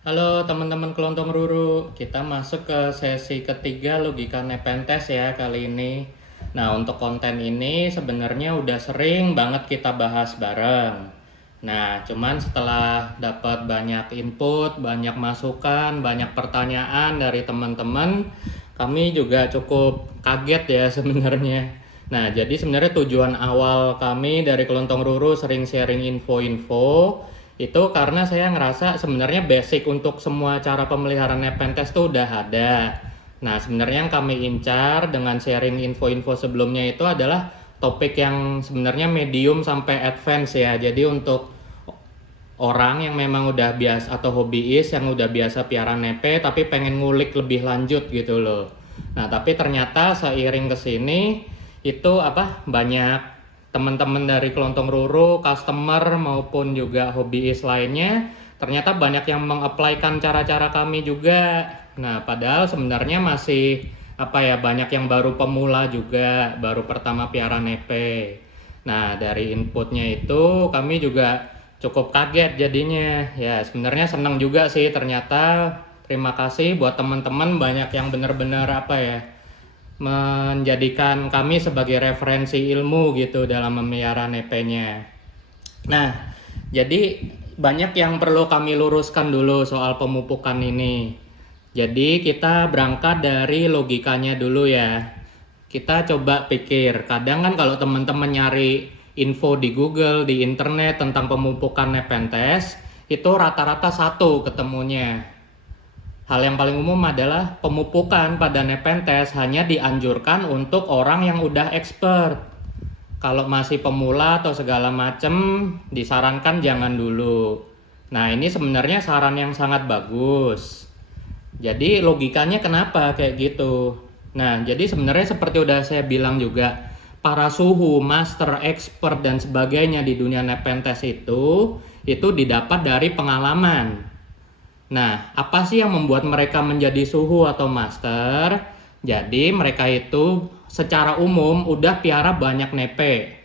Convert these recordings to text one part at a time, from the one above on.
Halo teman-teman Kelontong Ruru, kita masuk ke sesi ketiga logika Nepenthes ya kali ini. Nah untuk konten ini sebenarnya udah sering banget kita bahas bareng. Nah cuman setelah dapat banyak input, banyak masukan, banyak pertanyaan dari teman-teman, kami juga cukup kaget ya sebenarnya. Nah jadi sebenarnya tujuan awal kami dari Kelontong Ruru sering sharing info-info itu karena saya ngerasa sebenarnya basic untuk semua cara pemeliharaan Nepenthes tuh udah ada. Nah, sebenarnya yang kami incar dengan sharing info-info sebelumnya itu adalah topik yang sebenarnya medium sampai advance ya. Jadi untuk orang yang memang udah biasa atau hobiis yang udah biasa piara nepe tapi pengen ngulik lebih lanjut gitu loh. Nah, tapi ternyata seiring kesini itu banyak teman-teman dari Kelontong Ruru, customer maupun juga hobiis lainnya ternyata banyak yang mengaplikan cara-cara kami juga. Nah, padahal sebenarnya masih banyak yang baru pemula juga, baru pertama piara nepe. Nah, dari inputnya itu kami juga cukup kaget jadinya. Ya, sebenarnya senang juga sih ternyata. Terima kasih buat teman-teman banyak yang benar-benar menjadikan kami sebagai referensi ilmu gitu dalam memelihara nepenya. Nah, jadi banyak yang perlu kami luruskan dulu soal pemupukan ini. Jadi kita berangkat dari logikanya dulu ya. Kita coba pikir, kadang kan kalau teman-teman nyari info di Google, di internet tentang pemupukan Nepenthes, itu rata-rata satu ketemunya. Hal yang paling umum adalah pemupukan pada Nepenthes hanya dianjurkan untuk orang yang udah expert. Kalau masih pemula atau segala macem, disarankan jangan dulu. Nah, ini sebenarnya saran yang sangat bagus. Jadi logikanya kenapa kayak gitu? Nah, jadi sebenarnya seperti udah saya bilang juga, para suhu, master, expert dan sebagainya di dunia Nepenthes itu didapat dari pengalaman. Nah, apa sih yang membuat mereka menjadi suhu atau master? Jadi mereka itu secara umum udah piara banyak nepe.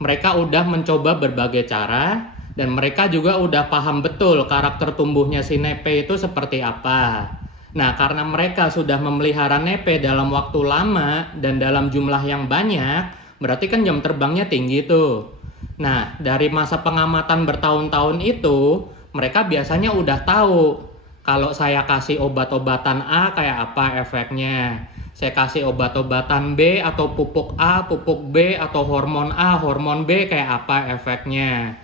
Mereka udah mencoba berbagai cara dan mereka juga udah paham betul karakter tumbuhnya si nepe itu seperti apa. Nah, karena mereka sudah memelihara nepe dalam waktu lama dan dalam jumlah yang banyak, berarti kan jam terbangnya tinggi tuh. Nah, dari masa pengamatan bertahun-tahun itu, mereka biasanya udah tahu kalau saya kasih obat-obatan A kayak apa efeknya. Saya kasih obat-obatan B atau pupuk A, pupuk B atau hormon A, hormon B kayak apa efeknya.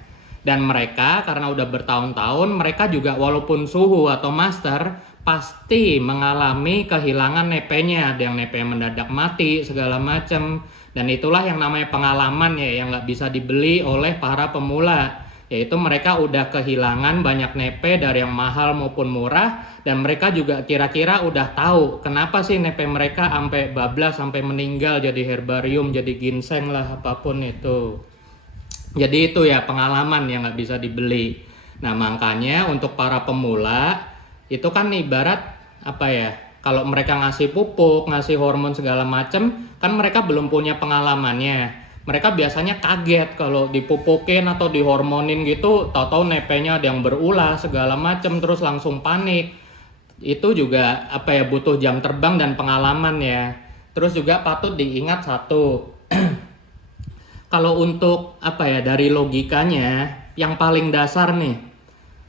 Dan mereka karena udah bertahun-tahun, mereka juga walaupun suhu atau master pasti mengalami kehilangan nepenya. Ada yang nepe mendadak mati segala macam. Dan itulah yang namanya pengalaman ya, yang nggak bisa dibeli oleh para pemula. Yaitu mereka udah kehilangan banyak nepe dari yang mahal maupun murah, dan mereka juga kira-kira udah tahu kenapa sih nepe mereka sampai bablas, sampai meninggal jadi herbarium, jadi ginseng lah apapun itu. Jadi itu ya pengalaman yang nggak bisa dibeli. Nah makanya untuk para pemula itu kan ibarat kalau mereka ngasih pupuk, ngasih hormon segala macem, kan mereka belum punya pengalamannya. Mereka biasanya kaget kalau dipupukin atau dihormonin gitu, tahu-tahu nepenya ada yang berulah segala macem, terus langsung panik. Itu juga butuh jam terbang dan pengalaman ya. Terus juga patut diingat satu, kalau untuk dari logikanya yang paling dasar nih,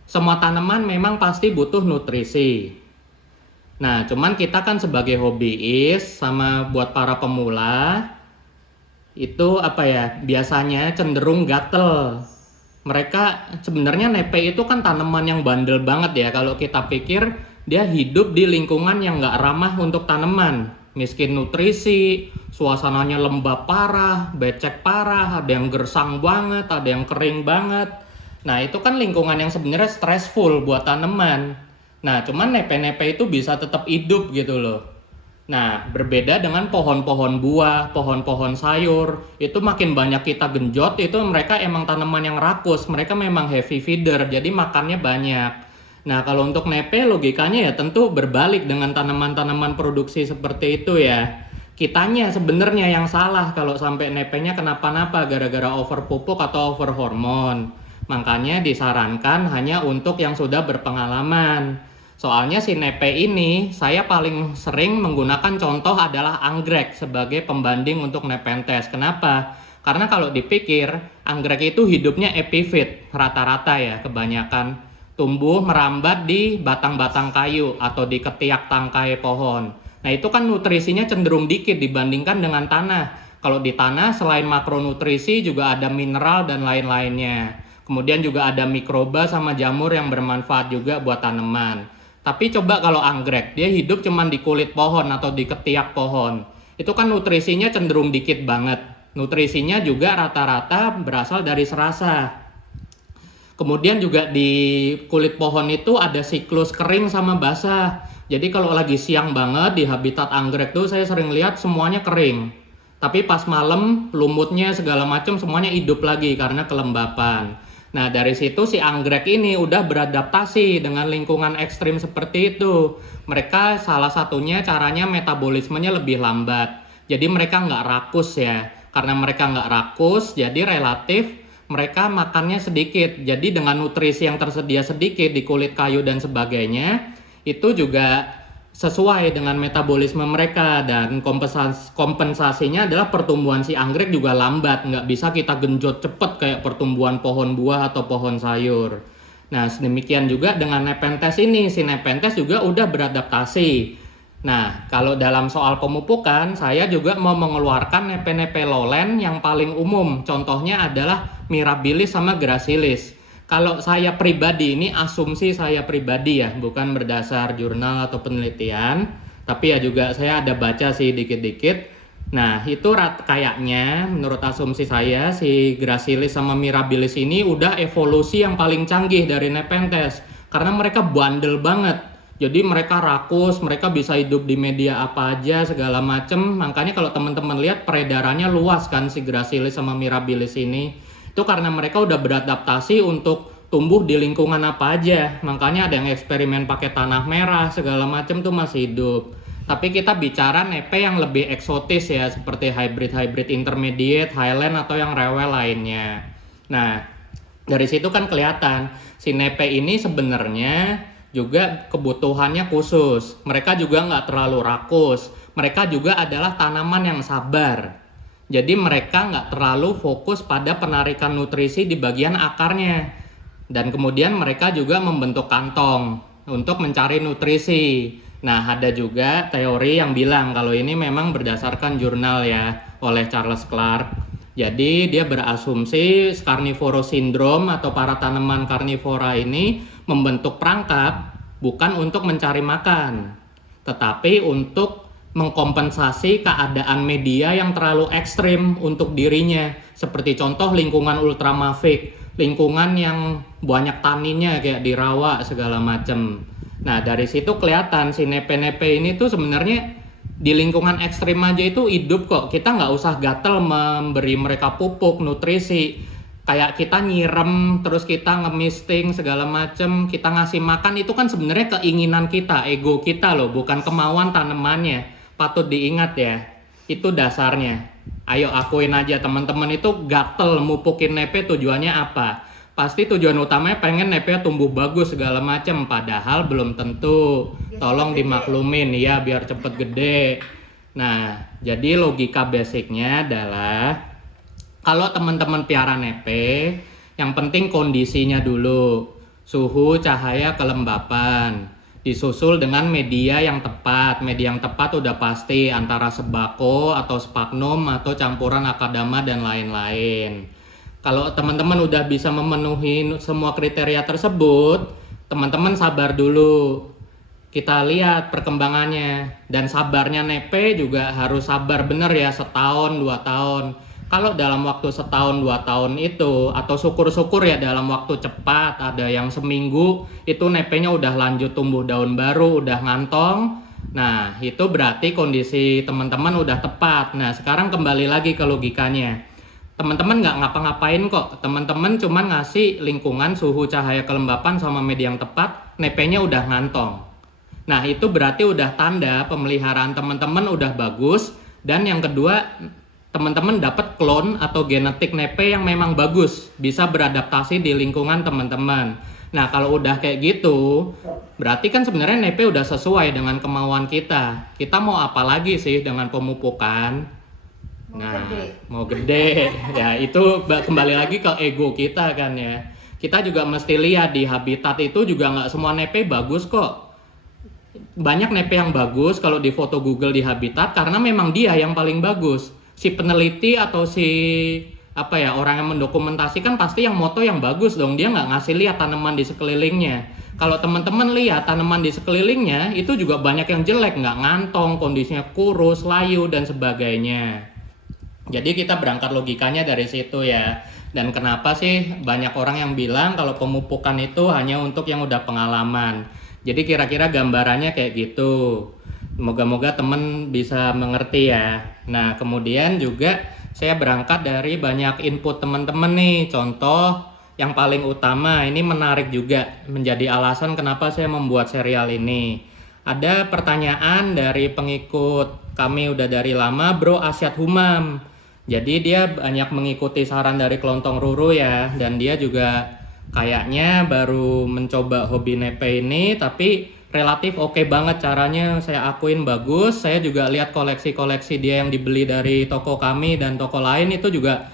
semua tanaman memang pasti butuh nutrisi. Nah, cuman kita kan sebagai hobiis sama buat para pemula itu biasanya cenderung gatel. Mereka sebenarnya nepe itu kan tanaman yang bandel banget ya. Kalau kita pikir dia hidup di lingkungan yang nggak ramah untuk tanaman, miskin nutrisi, suasananya lembab parah, becek parah, ada yang gersang banget, ada yang kering banget. Nah itu kan lingkungan yang sebenarnya stressful buat tanaman. Nah cuman nepe-nepe itu bisa tetap hidup gitu loh. Nah, berbeda dengan pohon-pohon buah, pohon-pohon sayur, itu makin banyak kita genjot, itu mereka emang tanaman yang rakus, mereka memang heavy feeder, jadi makannya banyak. Nah, kalau untuk nepe logikanya ya tentu berbalik dengan tanaman-tanaman produksi seperti itu ya. Kitanya sebenarnya yang salah kalau sampai nepenya kenapa-napa gara-gara over pupuk atau over hormon. Makanya disarankan hanya untuk yang sudah berpengalaman. Soalnya si nepe ini saya paling sering menggunakan contoh adalah anggrek sebagai pembanding untuk Nepenthes. Kenapa? Karena kalau dipikir anggrek itu hidupnya epifit rata-rata ya, kebanyakan tumbuh merambat di batang-batang kayu atau di ketiak tangkai pohon. Nah itu kan nutrisinya cenderung dikit dibandingkan dengan tanah. Kalau di tanah selain makronutrisi juga ada mineral dan lain-lainnya. Kemudian juga ada mikroba sama jamur yang bermanfaat juga buat tanaman. Tapi coba kalau anggrek, dia hidup cuma di kulit pohon atau di ketiak pohon. Itu kan nutrisinya cenderung dikit banget. Nutrisinya juga rata-rata berasal dari serasa. Kemudian juga di kulit pohon itu ada siklus kering sama basah. Jadi kalau lagi siang banget di habitat anggrek tuh saya sering lihat semuanya kering. Tapi pas malam lumutnya segala macam semuanya hidup lagi karena kelembapan. Nah dari situ si anggrek ini udah beradaptasi dengan lingkungan ekstrim seperti itu. Mereka salah satunya caranya metabolismenya lebih lambat. Jadi mereka nggak rakus ya. Karena mereka nggak rakus jadi relatif mereka makannya sedikit. Jadi dengan nutrisi yang tersedia sedikit di kulit kayu dan sebagainya itu juga sesuai dengan metabolisme mereka, dan kompensasinya adalah pertumbuhan si anggrek juga lambat, nggak bisa kita genjot cepet kayak pertumbuhan pohon buah atau pohon sayur. Nah sedemikian juga dengan Nepenthes ini, si Nepenthes juga udah beradaptasi. Nah kalau dalam soal pemupukan saya juga mau mengeluarkan nepe-nepe lowland yang paling umum, contohnya adalah Mirabilis sama Gracilis. Kalau saya pribadi, ini asumsi saya pribadi ya, bukan berdasar jurnal atau penelitian, tapi ya juga saya ada baca sih dikit-dikit. Nah itu kayaknya menurut asumsi saya si Gracilis sama Mirabilis ini udah evolusi yang paling canggih dari Nepenthes, karena mereka bandel banget. Jadi mereka rakus, mereka bisa hidup di media apa aja segala macem. Makanya kalau teman-teman lihat peredarannya luas kan si Gracilis sama Mirabilis ini. Itu karena mereka udah beradaptasi untuk tumbuh di lingkungan apa aja. Makanya ada yang eksperimen pakai tanah merah segala macam tuh masih hidup. Tapi kita bicara nepe yang lebih eksotis ya, seperti hybrid intermediate, highland atau yang rewel lainnya. Nah, dari situ kan kelihatan si nepe ini sebenarnya juga kebutuhannya khusus. Mereka juga nggak terlalu rakus. Mereka juga adalah tanaman yang sabar. Jadi mereka nggak terlalu fokus pada penarikan nutrisi di bagian akarnya. Dan kemudian mereka juga membentuk kantong untuk mencari nutrisi. Nah ada juga teori yang bilang kalau ini memang berdasarkan jurnal ya oleh Charles Clark. Jadi dia berasumsi carnivorous syndrome atau para tanaman karnivora ini membentuk perangkap bukan untuk mencari makan, tetapi untuk mengkompensasi keadaan media yang terlalu ekstrim untuk dirinya. Seperti contoh lingkungan ultramafik, lingkungan yang banyak taninya kayak di rawa segala macam. Nah dari situ kelihatan si nepe-nepe ini tuh sebenarnya di lingkungan ekstrim aja itu hidup kok. Kita nggak usah gatel memberi mereka pupuk, nutrisi. Kayak kita nyirem, terus kita ngemisting segala macem, kita ngasih makan itu kan sebenarnya keinginan kita, ego kita loh, bukan kemauan tanamannya. Patut diingat ya, itu dasarnya. Ayo akuin aja teman-teman itu gatel mupukin nepe tujuannya apa? Pasti tujuan utamanya pengen nepe tumbuh bagus segala macam, padahal belum tentu. Tolong dimaklumin ya biar cepet gede. Nah, jadi logika basicnya adalah kalau teman-teman piara nepe, yang penting kondisinya dulu. Suhu, cahaya, kelembapan. Disusul dengan media yang tepat. Media yang tepat udah pasti antara sebako atau sphagnum atau campuran akadama dan lain-lain. Kalau teman-teman udah bisa memenuhi semua kriteria tersebut, teman-teman sabar dulu. Kita lihat perkembangannya. Dan sabarnya nepe juga harus sabar bener ya, setahun 2 tahun. Kalau dalam waktu setahun 2 tahun itu, atau syukur-syukur ya dalam waktu cepat, ada yang seminggu itu nepenya udah lanjut tumbuh daun baru, udah ngantong. Nah itu berarti kondisi teman-teman udah tepat. Nah sekarang kembali lagi ke logikanya. Teman-teman nggak ngapa-ngapain kok, teman-teman cuma ngasih lingkungan, suhu, cahaya, kelembapan sama media yang tepat, nepenya udah ngantong. Nah itu berarti udah tanda pemeliharaan teman-teman udah bagus. Dan yang kedua, teman-teman dapat klon atau genetik nepe yang memang bagus, bisa beradaptasi di lingkungan teman-teman. Nah, kalau udah kayak gitu, berarti kan sebenarnya nepe udah sesuai dengan kemauan kita. Kita mau apa lagi sih dengan pemupukan? Nah, mau gede. Ya, itu kembali lagi ke ego kita kan ya. Kita juga mesti lihat di habitat itu juga nggak semua nepe bagus kok. Banyak nepe yang bagus kalau di foto Google di habitat karena memang dia yang paling bagus. Si peneliti atau si orang yang mendokumentasikan pasti yang moto yang bagus dong. Dia nggak ngasih lihat tanaman di sekelilingnya. Kalau teman-teman lihat tanaman di sekelilingnya itu juga banyak yang jelek, nggak ngantong, kondisinya kurus, layu dan sebagainya. Jadi kita berangkat logikanya dari situ ya. Dan kenapa sih banyak orang yang bilang kalau pemupukan itu hanya untuk yang udah pengalaman. Jadi kira-kira gambarannya kayak gitu. Moga-moga temen bisa mengerti ya. Nah, kemudian juga saya berangkat dari banyak input teman-teman nih. Contoh yang paling utama, ini menarik juga menjadi alasan kenapa saya membuat serial ini. Ada pertanyaan dari pengikut kami udah dari lama, Bro Asyad Humam. Jadi dia banyak mengikuti saran dari Kelontong Ruru ya, dan dia juga kayaknya baru mencoba hobi nepe ini, tapi relatif oke banget caranya, saya akuin bagus. Saya juga lihat koleksi-koleksi dia yang dibeli dari toko kami dan toko lain itu juga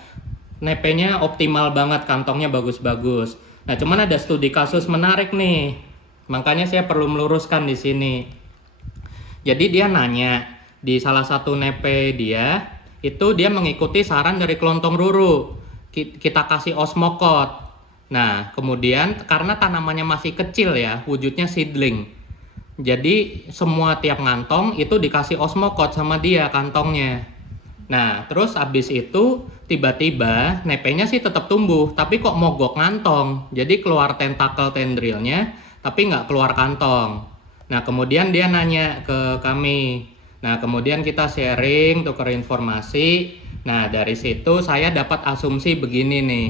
nepenya optimal banget, kantongnya bagus-bagus. Nah, cuman ada studi kasus menarik nih, makanya saya perlu meluruskan di sini. Jadi dia nanya di salah satu nepe dia. Itu dia mengikuti saran dari Kelontong Ruru. Kita kasih osmokot. Nah, kemudian karena tanamannya masih kecil ya, wujudnya seedling. Jadi semua tiap ngantong itu dikasih osmokot sama dia kantongnya. Nah, terus abis itu tiba-tiba nepenya sih tetap tumbuh, tapi kok mogok ngantong. Jadi keluar tentakel tendrilnya, tapi nggak keluar kantong. Nah, kemudian dia nanya ke kami. Nah, kemudian kita sharing, tukar informasi. Nah, dari situ saya dapat asumsi begini nih.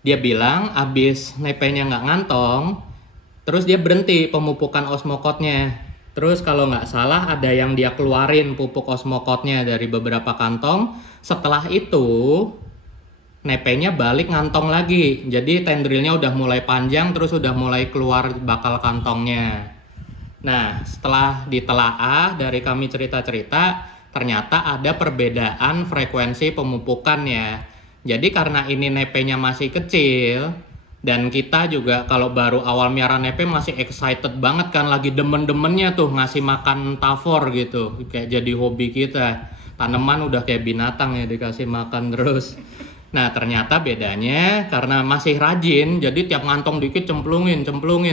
Dia bilang abis nepenya nggak ngantong, terus dia berhenti pemupukan osmokotnya. Terus kalau nggak salah ada yang dia keluarin pupuk osmokotnya dari beberapa kantong. Setelah itu, nepenya balik ngantong lagi. Jadi tendrilnya udah mulai panjang, terus udah mulai keluar bakal kantongnya. Nah, setelah ditelaah dari kami cerita-cerita, ternyata ada perbedaan frekuensi pemupukan ya. Jadi karena ini nepenya masih kecil, dan kita juga kalau baru awal miara nepe masih excited banget kan, lagi demen-demennya tuh ngasih makan tafor gitu, kayak jadi hobi kita. Tanaman udah kayak binatang ya, dikasih makan terus. Nah, ternyata bedanya karena masih rajin, jadi tiap ngantong dikit cemplungin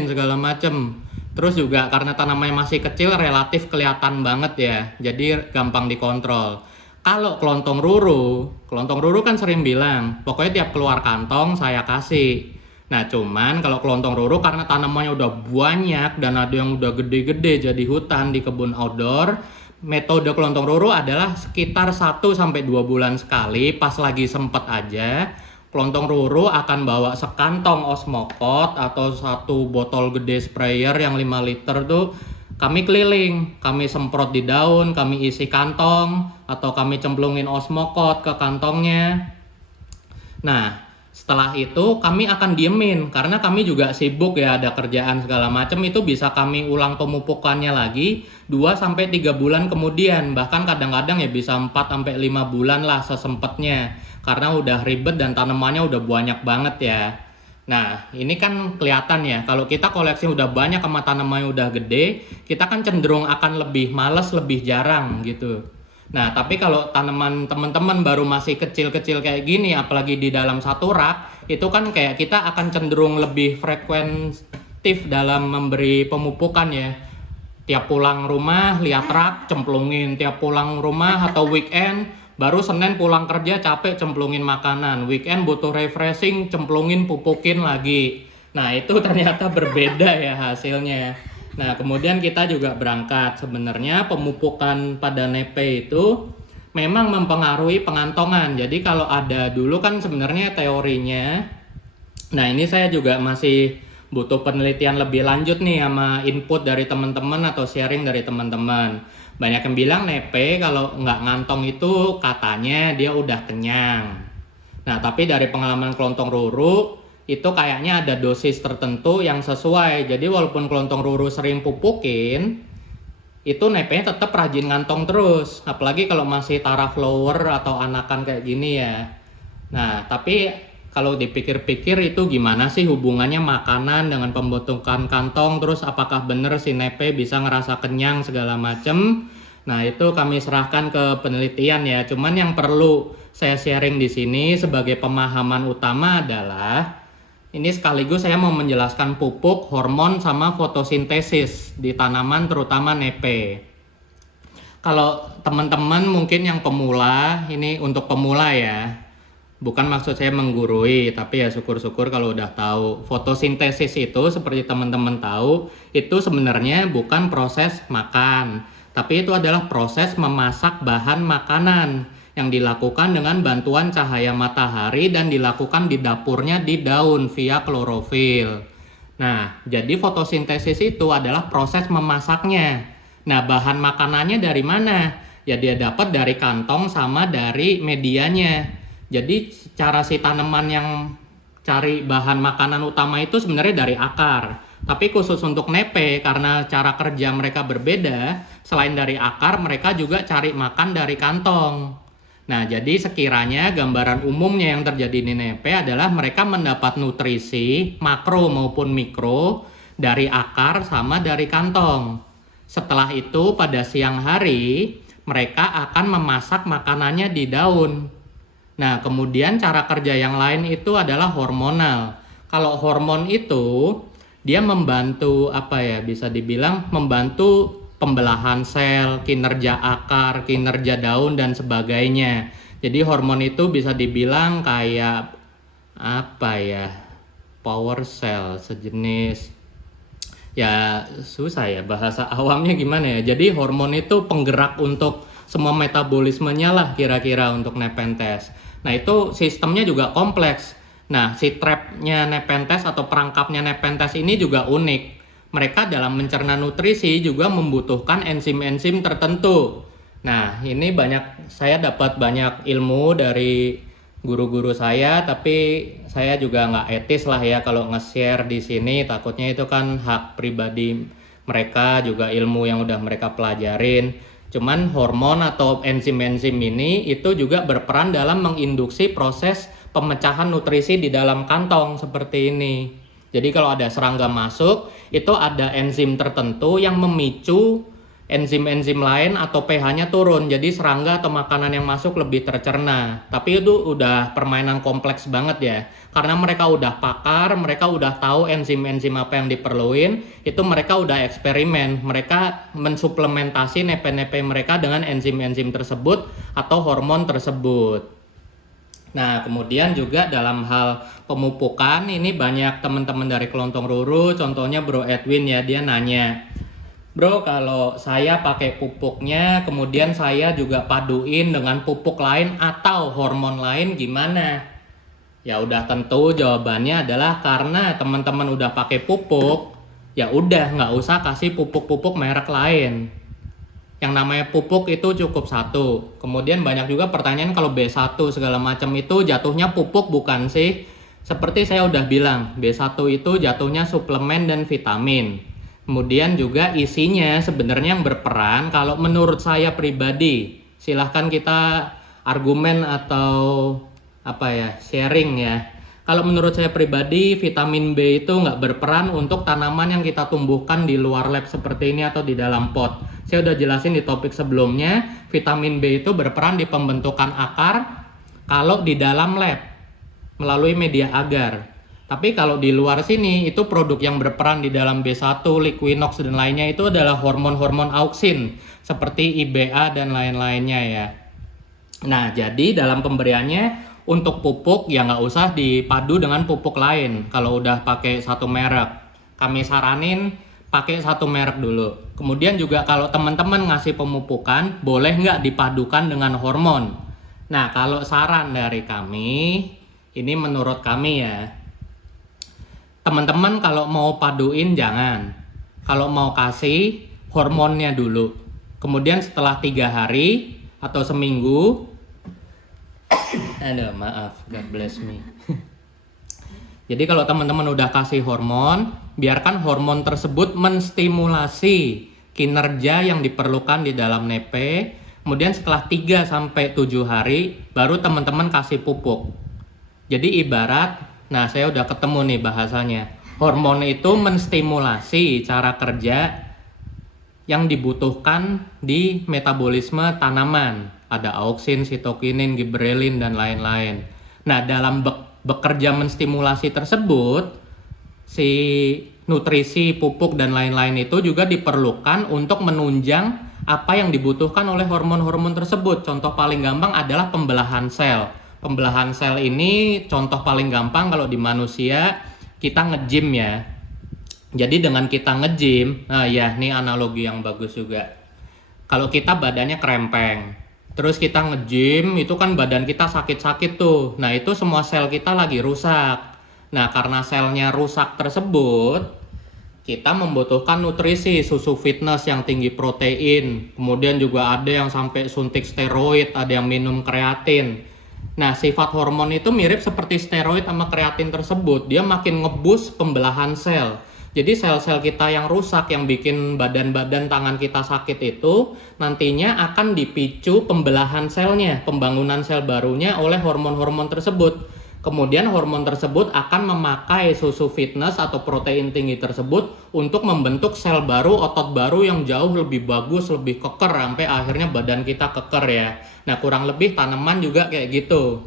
segala macem. Terus juga karena tanamannya masih kecil relatif kelihatan banget ya, jadi gampang dikontrol. Kalau Kelontong Ruru kan sering bilang, pokoknya tiap keluar kantong saya kasih. Nah, cuman kalau Kelontong Ruru karena tanamannya udah banyak dan ada yang udah gede-gede jadi hutan di kebun outdoor, metode Kelontong Ruru adalah sekitar 1-2 bulan sekali, pas lagi sempet aja. Kelontong Ruru akan bawa sekantong osmokot atau satu botol gede sprayer yang 5 liter tuh kami keliling, kami semprot di daun, kami isi kantong atau kami cemplungin osmokot ke kantongnya. Nah, setelah itu kami akan diemin karena kami juga sibuk ya, ada kerjaan segala macam. Itu bisa kami ulang pemupukannya lagi 2-3 bulan kemudian, bahkan kadang-kadang ya bisa 4-5 bulan lah sesempatnya. Karena udah ribet dan tanamannya udah banyak banget ya. Nah, ini kan kelihatan ya, kalau kita koleksi udah banyak sama tanamannya udah gede, kita kan cenderung akan lebih males, lebih jarang gitu. Nah, tapi kalau tanaman teman-teman baru masih kecil-kecil kayak gini, apalagi di dalam satu rak, itu kan kayak kita akan cenderung lebih frekuentif dalam memberi pemupukan ya. Tiap pulang rumah, lihat rak, cemplungin. Tiap pulang rumah atau weekend, baru Senin pulang kerja capek cemplungin makanan. Weekend butuh refreshing, cemplungin, pupukin lagi. Nah, itu ternyata berbeda ya hasilnya. Nah, kemudian kita juga berangkat. Sebenarnya pemupukan pada nepe itu memang mempengaruhi pengantongan. Jadi kalau ada dulu kan sebenarnya teorinya. Nah, ini saya juga masih butuh penelitian lebih lanjut nih sama input dari teman-teman atau sharing dari teman-teman. Banyak yang bilang nepe kalau nggak ngantong itu katanya dia udah kenyang. Nah, tapi dari pengalaman kelontong ruru itu kayaknya ada dosis tertentu yang sesuai. Jadi walaupun kelontong ruru sering pupukin, itu nepenya tetap rajin ngantong terus. Apalagi kalau masih taraf lower atau anakan kayak gini ya. Nah, tapi kalau dipikir-pikir itu gimana sih hubungannya makanan dengan pembentukan kantong, terus apakah benar si nepe bisa ngerasa kenyang segala macem. Nah, itu kami serahkan ke penelitian ya. Cuman yang perlu saya sharing di sini sebagai pemahaman utama adalah ini sekaligus saya mau menjelaskan pupuk, hormon, sama fotosintesis di tanaman terutama nepe. Kalau teman-teman mungkin yang pemula, ini untuk pemula ya, bukan maksud saya menggurui, tapi ya syukur-syukur kalau udah tahu. Fotosintesis itu seperti teman-teman tahu, itu sebenarnya bukan proses makan, tapi itu adalah proses memasak bahan makanan yang dilakukan dengan bantuan cahaya matahari dan dilakukan di dapurnya di daun via klorofil. Nah, jadi fotosintesis itu adalah proses memasaknya. Nah, bahan makanannya dari mana? Ya dia dapat dari kantong sama dari medianya. Jadi cara si tanaman yang cari bahan makanan utama itu sebenarnya dari akar. Tapi khusus untuk nepe, karena cara kerja mereka berbeda, selain dari akar, mereka juga cari makan dari kantong. Nah, jadi sekiranya gambaran umumnya yang terjadi di nepe adalah mereka mendapat nutrisi makro maupun mikro dari akar sama dari kantong. Setelah itu pada siang hari mereka akan memasak makanannya di daun. Nah, kemudian cara kerja yang lain itu adalah hormonal. Kalau hormon itu dia membantu bisa dibilang membantu pembelahan sel, kinerja akar, kinerja daun dan sebagainya. Jadi hormon itu bisa dibilang kayak power cell sejenis. Ya susah ya bahasa awamnya gimana ya. Jadi hormon itu penggerak untuk semua metabolismenya lah kira-kira untuk Nepenthes. Nah, itu sistemnya juga kompleks. Nah, si trapnya Nepenthes atau perangkapnya Nepenthes ini juga unik. Mereka dalam mencerna nutrisi juga membutuhkan enzim-enzim tertentu. Nah, ini saya dapat banyak ilmu dari guru-guru saya, tapi saya juga nggak etis lah ya kalau nge-share di sini. Takutnya itu kan hak pribadi mereka, juga ilmu yang udah mereka pelajarin. Cuman hormon atau enzim-enzim ini itu juga berperan dalam menginduksi proses pemecahan nutrisi di dalam kantong seperti ini. Jadi kalau ada serangga masuk, itu ada enzim tertentu yang memicu enzim-enzim lain atau pH-nya turun. Jadi serangga atau makanan yang masuk lebih tercerna. Tapi itu udah permainan kompleks banget ya. Karena mereka udah pakar, mereka udah tahu enzim-enzim apa yang diperluin, itu mereka udah eksperimen. Mereka mensuplementasi nepe-nepe mereka dengan enzim-enzim tersebut atau hormon tersebut. Nah, kemudian juga dalam hal pemupukan, ini banyak teman-teman dari Kelontong Ruru, contohnya Bro Edwin ya, dia nanya, Bro, kalau saya pakai pupuknya, kemudian saya juga paduin dengan pupuk lain atau hormon lain gimana? Ya udah tentu jawabannya adalah karena teman-teman udah pakai pupuk, ya udah nggak usah kasih pupuk-pupuk merek lain. Yang namanya pupuk itu cukup satu. Kemudian banyak juga pertanyaan kalau B1 segala macam itu jatuhnya pupuk bukan sih? Seperti saya udah bilang, B1 itu jatuhnya suplemen dan vitamin. Kemudian juga isinya sebenarnya yang berperan kalau menurut saya pribadi. Silahkan kita argumen atau sharing ya. Kalau menurut saya pribadi, vitamin B itu nggak berperan untuk tanaman yang kita tumbuhkan di luar lab seperti ini atau di dalam pot. Saya udah jelasin di topik sebelumnya, vitamin B itu berperan di pembentukan akar kalau di dalam lab melalui media agar. Tapi kalau di luar sini, itu produk yang berperan di dalam B1, Liquinox, dan lainnya itu adalah hormon-hormon auksin seperti IBA dan lain-lainnya ya. Nah, jadi dalam pemberiannya untuk pupuk ya nggak usah dipadu dengan pupuk lain. Kalau udah pakai satu merek, kami saranin pakai satu merek dulu. Kemudian juga kalau teman-teman ngasih pemupukan, boleh nggak dipadukan dengan hormon. Nah, kalau saran dari kami, ini menurut kami ya, Teman-teman kalau mau paduin jangan. Kalau mau kasih hormonnya dulu. Kemudian setelah 3 hari atau seminggu, aduh maaf, God bless me. Jadi kalau teman-teman udah kasih hormon, biarkan hormon tersebut menstimulasi kinerja yang diperlukan di dalam nepe. Kemudian setelah 3 sampai 7 hari baru teman-teman kasih pupuk. Jadi ibarat, nah saya udah ketemu nih bahasanya. Hormon itu menstimulasi cara kerja yang dibutuhkan di metabolisme tanaman. Ada auksin, sitokinin, giberelin dan lain-lain. Nah, dalam bekerja menstimulasi tersebut, si nutrisi, pupuk dan lain-lain itu juga diperlukan untuk menunjang apa yang dibutuhkan oleh hormon-hormon tersebut. Contoh paling gampang adalah pembelahan sel. Pembelahan sel ini contoh paling gampang kalau di manusia kita nge-gym ya. Jadi dengan kita nge-gym, nah ya ini analogi yang bagus juga. Kalau kita badannya krempeng, terus kita nge-gym itu kan badan kita sakit-sakit tuh. Nah itu semua sel kita lagi rusak. Nah karena selnya rusak tersebut, kita membutuhkan nutrisi, susu fitness yang tinggi protein. Kemudian juga ada yang sampai suntik steroid, ada yang minum kreatin. Nah sifat hormon itu mirip seperti steroid sama kreatin tersebut. Dia makin ngeboost pembelahan sel. Jadi sel-sel kita yang rusak, yang bikin badan-badan tangan kita sakit itu nantinya akan dipicu pembelahan selnya, pembangunan sel barunya oleh hormon-hormon tersebut. Kemudian hormon tersebut akan memakai susu fitness atau protein tinggi tersebut untuk membentuk sel baru, otot baru yang jauh lebih bagus, lebih keker, sampai akhirnya badan kita keker ya. Nah kurang lebih tanaman juga kayak gitu.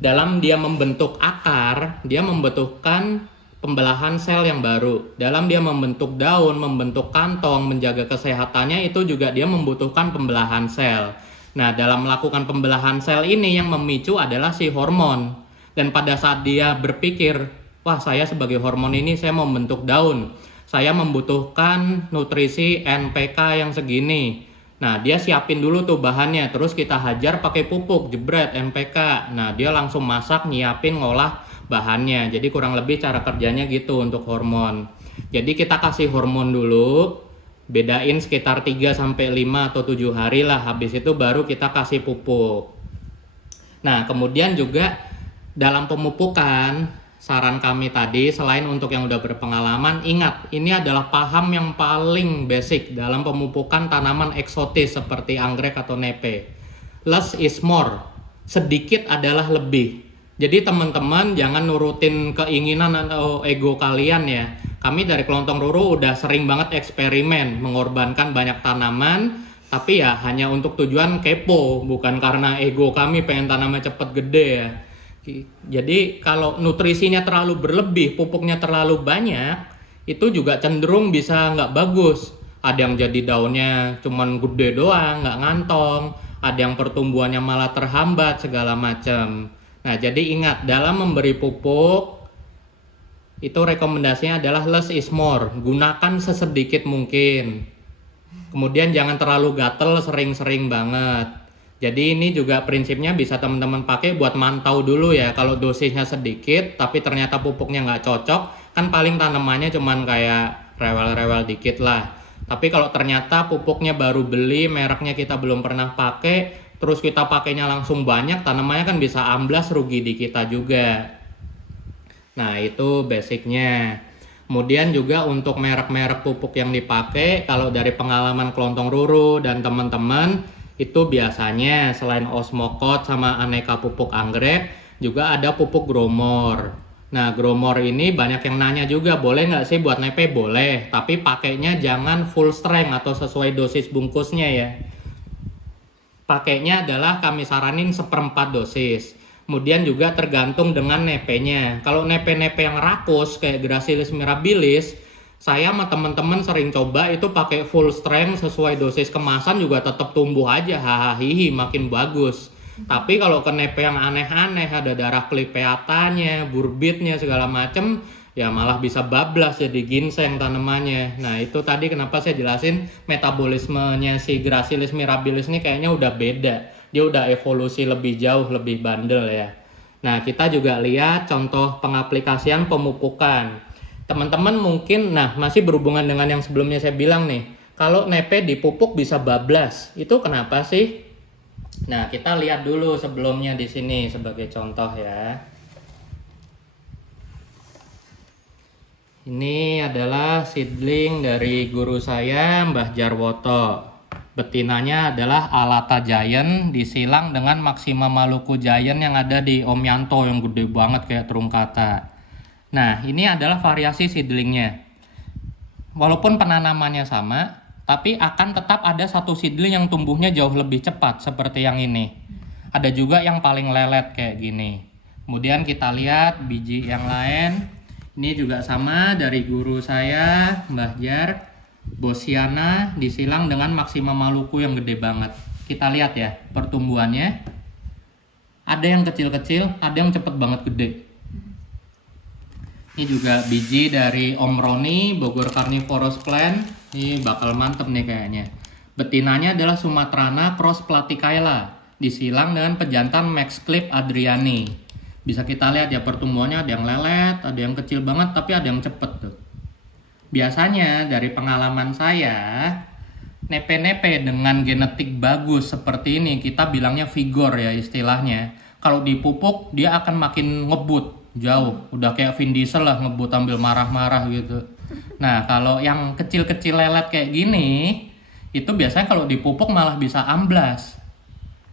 Dalam dia membentuk akar, dia membutuhkan pembelahan sel yang baru. Dalam dia membentuk daun, membentuk kantong, menjaga kesehatannya itu juga dia membutuhkan pembelahan sel. Nah, dalam melakukan pembelahan sel ini yang memicu adalah si hormon. Dan pada saat dia berpikir, wah saya sebagai hormon ini saya mau membentuk daun. Saya membutuhkan nutrisi NPK yang segini. Nah, dia siapin dulu tuh bahannya, terus kita hajar pakai pupuk, jebret NPK. Nah, dia langsung masak, nyiapin, ngolah bahannya. Jadi kurang lebih cara kerjanya gitu untuk hormon. Jadi kita kasih hormon dulu, bedain sekitar 3 sampai 5 atau 7 hari lah. Habis itu baru kita kasih pupuk. Nah, kemudian juga dalam pemupukan, saran kami tadi selain untuk yang udah berpengalaman, ingat ini adalah paham yang paling basic dalam pemupukan tanaman eksotis seperti anggrek atau nepe. Less is more. Sedikit adalah lebih. Jadi teman-teman jangan nurutin keinginan atau ego kalian ya. Kami dari Kelontong Ruru udah sering banget eksperimen mengorbankan banyak tanaman, tapi ya hanya untuk tujuan kepo, bukan karena ego kami pengen tanamannya cepet gede ya. Jadi kalau nutrisinya terlalu berlebih, pupuknya terlalu banyak, itu juga cenderung bisa nggak bagus. Ada yang jadi daunnya cuman gede doang, nggak ngantong, ada yang pertumbuhannya malah terhambat segala macam. Nah, jadi ingat dalam memberi pupuk itu rekomendasinya adalah less is more. Gunakan sesedikit mungkin. Kemudian jangan terlalu gatel sering-sering banget. Jadi ini juga prinsipnya bisa teman-teman pakai buat mantau dulu ya. Kalau dosisnya sedikit tapi ternyata pupuknya nggak cocok, kan paling tanamannya cuman kayak rewel-rewel dikit lah. Tapi kalau ternyata pupuknya baru beli, mereknya kita belum pernah pakai, terus kita pakainya langsung banyak, tanamannya kan bisa amblas, rugi di kita juga. Nah itu basicnya. Kemudian juga untuk merek-merek pupuk yang dipakai, kalau dari pengalaman Kelontong Ruru dan teman-teman, itu biasanya selain Osmocot sama aneka pupuk anggrek, juga ada pupuk Growmore. Nah Growmore ini banyak yang nanya juga, boleh nggak sih buat nepe? Boleh, tapi pakainya jangan full strength atau sesuai dosis bungkusnya ya. Pakainya adalah kami saranin 1/4 dosis. Kemudian juga tergantung dengan nepenya. Kalau nepe-nepe yang rakus kayak Gracilis mirabilis, saya sama teman-teman sering coba itu pakai full strength sesuai dosis kemasan juga tetap tumbuh aja, hahaha makin bagus. Tapi kalau ke nepe yang aneh-aneh, ada darah klipeatanya, burbitnya segala macem, ya malah bisa bablas jadi ginseng tanamannya. Nah itu tadi kenapa saya jelasin metabolismenya si Gracilis mirabilis ini kayaknya udah beda. Dia udah evolusi lebih jauh, lebih bandel ya. Nah kita juga lihat contoh pengaplikasian pemupukan. Teman-teman mungkin, nah masih berhubungan dengan yang sebelumnya saya bilang nih, kalau nepe dipupuk bisa bablas, itu kenapa sih? Nah, kita lihat dulu sebelumnya di sini sebagai contoh ya. Ini adalah seedling dari guru saya, Mbah Jarwoto. Betinanya adalah Alata Giant disilang dengan Maxima Maluku Giant yang ada di Om Yanto yang gede banget kayak Trungkata. Nah, ini adalah variasi seedlingnya. Walaupun penanamannya sama, tapi akan tetap ada satu seedling yang tumbuhnya jauh lebih cepat seperti yang ini. Ada juga yang paling lelet kayak gini. Kemudian kita lihat biji yang lain. Ini juga sama dari guru saya, Mbah Jar. Bosiana disilang dengan Maxima Maluku yang gede banget. Kita lihat ya pertumbuhannya. Ada yang kecil-kecil, ada yang cepet banget gede. Ini juga biji dari Om Roni, Bogor Carnivorous Plant. Ini bakal mantep nih kayaknya. Betinanya adalah Sumatrana Cross Platykaila, disilang dengan pejantan Max Clip Adriani. Bisa kita lihat ya pertumbuhannya ada yang lelet, ada yang kecil banget, tapi ada yang cepet tuh. Biasanya dari pengalaman saya, nepe-nepe dengan genetik bagus seperti ini, kita bilangnya vigor ya istilahnya. Kalau dipupuk dia akan makin ngebut jauh, udah kayak Vin Diesel lah ngebut ambil marah-marah gitu. Nah kalau yang kecil-kecil lelet kayak gini, itu biasanya kalau dipupuk malah bisa amblas.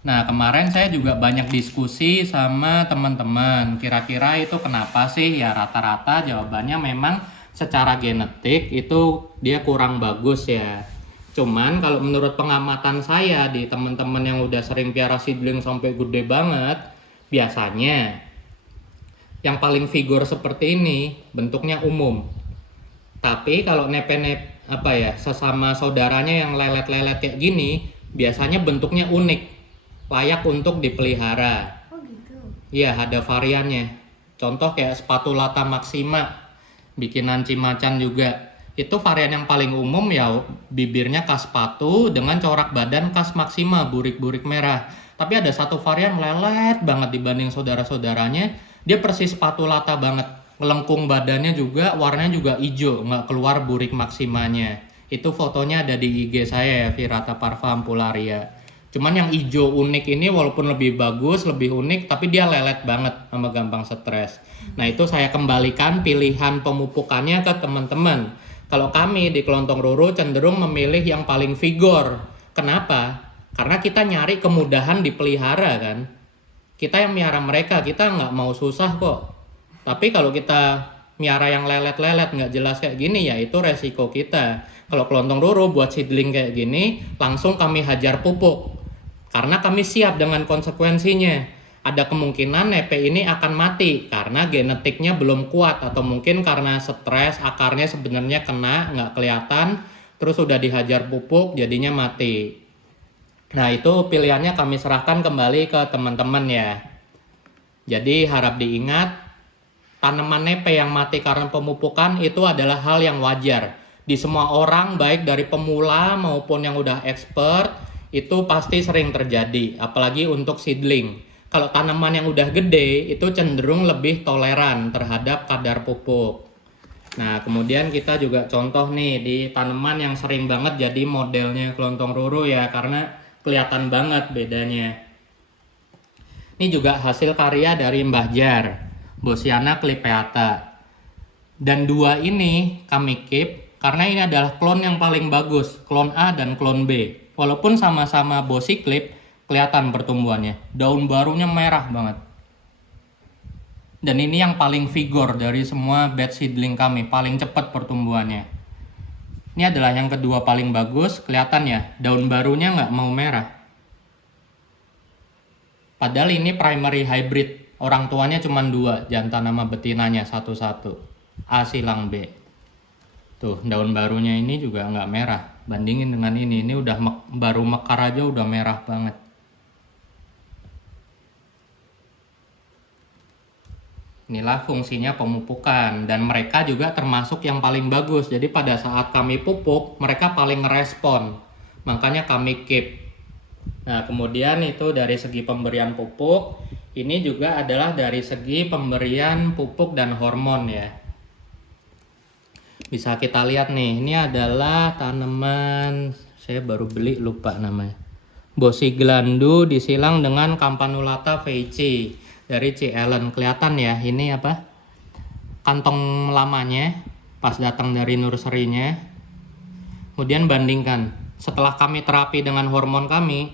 Nah kemarin saya juga banyak diskusi sama teman-teman, kira-kira itu kenapa sih? Ya rata-rata jawabannya memang secara genetik itu dia kurang bagus ya. Cuman kalau menurut pengamatan saya di teman-teman yang udah sering piara seedling sampai gede banget, biasanya yang paling vigor seperti ini bentuknya umum. Tapi kalau nepe-nep sesama saudaranya yang lelet-lelet kayak gini, biasanya bentuknya unik, layak untuk dipelihara. Oh gitu. Iya, ada variannya. Contoh kayak Spatulata Maxima, bikinan Cimacan juga. Itu varian yang paling umum ya, bibirnya khas Spatu dengan corak badan khas Maxima, burik-burik merah. Tapi ada satu varian lelet banget dibanding saudara-saudaranya, dia persis Spatulata banget. Melengkung badannya juga, warnanya juga hijau, nggak keluar burik Maximanya. Itu fotonya ada di IG saya ya, Virata Parva Ampularia. Cuman yang hijau unik ini walaupun lebih bagus, lebih unik, tapi dia lelet banget sama gampang stres. Nah itu saya kembalikan pilihan pemupukannya ke teman-teman. Kalau kami di Kelontong Roro cenderung memilih yang paling vigor. Kenapa? Karena kita nyari kemudahan dipelihara kan. Kita yang miara mereka, kita nggak mau susah kok. Tapi kalau kita miara yang lelet-lelet nggak jelas kayak gini ya itu resiko kita. Kalau Kelontong Roro buat seedling kayak gini langsung kami hajar pupuk. Karena kami siap dengan konsekuensinya. Ada kemungkinan nepe ini akan mati karena genetiknya belum kuat atau mungkin karena stres akarnya sebenarnya kena nggak kelihatan terus udah dihajar pupuk jadinya mati. Nah itu pilihannya kami serahkan kembali ke teman-teman ya. Jadi harap diingat tanaman nepe yang mati karena pemupukan itu adalah hal yang wajar. Di semua orang baik dari pemula maupun yang udah expert itu pasti sering terjadi, apalagi untuk seedling. Kalau tanaman yang udah gede itu cenderung lebih toleran terhadap kadar pupuk. Nah kemudian kita juga contoh nih di tanaman yang sering banget jadi modelnya Kelontong Roro ya, karena kelihatan banget bedanya. Ini juga hasil karya dari Mbah Jar, Bosiana clipeata. Dan dua ini kami keep karena ini adalah klon yang paling bagus, klon A dan klon B. Walaupun sama-sama Bosi clip, kelihatan pertumbuhannya. Daun barunya merah banget. Dan ini yang paling vigor dari semua bed seedling kami, paling cepat pertumbuhannya. Ini adalah yang kedua paling bagus, kelihatan ya, daun barunya nggak mau merah. Padahal ini primary hybrid, orang tuanya cuma dua, jantan nama betinanya satu-satu. A silang B. Tuh, daun barunya ini juga nggak merah. Bandingin dengan ini udah baru mekar aja udah merah banget. Inilah fungsinya pemupukan dan mereka juga termasuk yang paling bagus. Jadi pada saat kami pupuk, mereka paling ngerespon. Makanya kami keep. Nah, kemudian itu dari segi pemberian pupuk, ini juga adalah dari segi pemberian pupuk dan hormon ya. Bisa kita lihat nih, ini adalah tanaman, saya baru beli lupa namanya. Bossiglandu disilang dengan Campanulata veici dari C. Allen. Kelihatan ya, ini apa? Kantong lamanya pas datang dari nursery-nya. Kemudian bandingkan setelah kami terapi dengan hormon kami.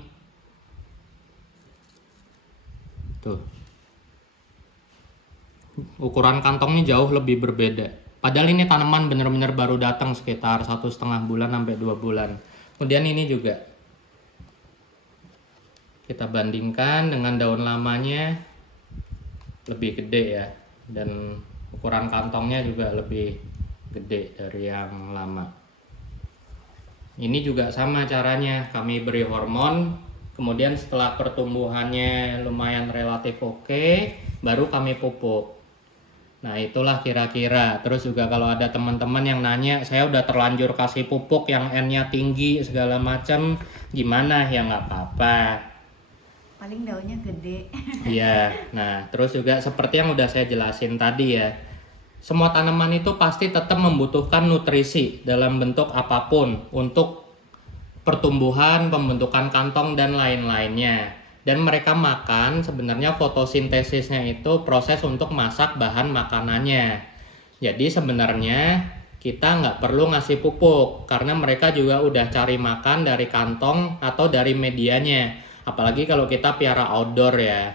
Tuh. Ukuran kantongnya jauh lebih berbeda. Padahal ini tanaman benar-benar baru datang sekitar 1,5 bulan sampai 2 bulan. Kemudian ini juga kita bandingkan dengan daun lamanya, lebih gede ya, dan ukuran kantongnya juga lebih gede dari yang lama. Ini juga sama caranya, kami beri hormon, kemudian setelah pertumbuhannya lumayan relatif oke, baru kami pupuk. Nah itulah kira-kira. Terus juga kalau ada teman-teman yang nanya, saya udah terlanjur kasih pupuk yang N-nya tinggi segala macam, gimana? Ya nggak apa-apa. Paling daunnya gede. Iya. Nah terus juga seperti yang udah saya jelasin tadi ya, semua tanaman itu pasti tetap membutuhkan nutrisi dalam bentuk apapun untuk pertumbuhan, pembentukan kantong dan lain-lainnya. Dan mereka makan, sebenarnya fotosintesisnya itu proses untuk masak bahan makanannya. Jadi sebenarnya kita nggak perlu ngasih pupuk karena mereka juga udah cari makan dari kantong atau dari medianya. Apalagi kalau kita piara outdoor ya.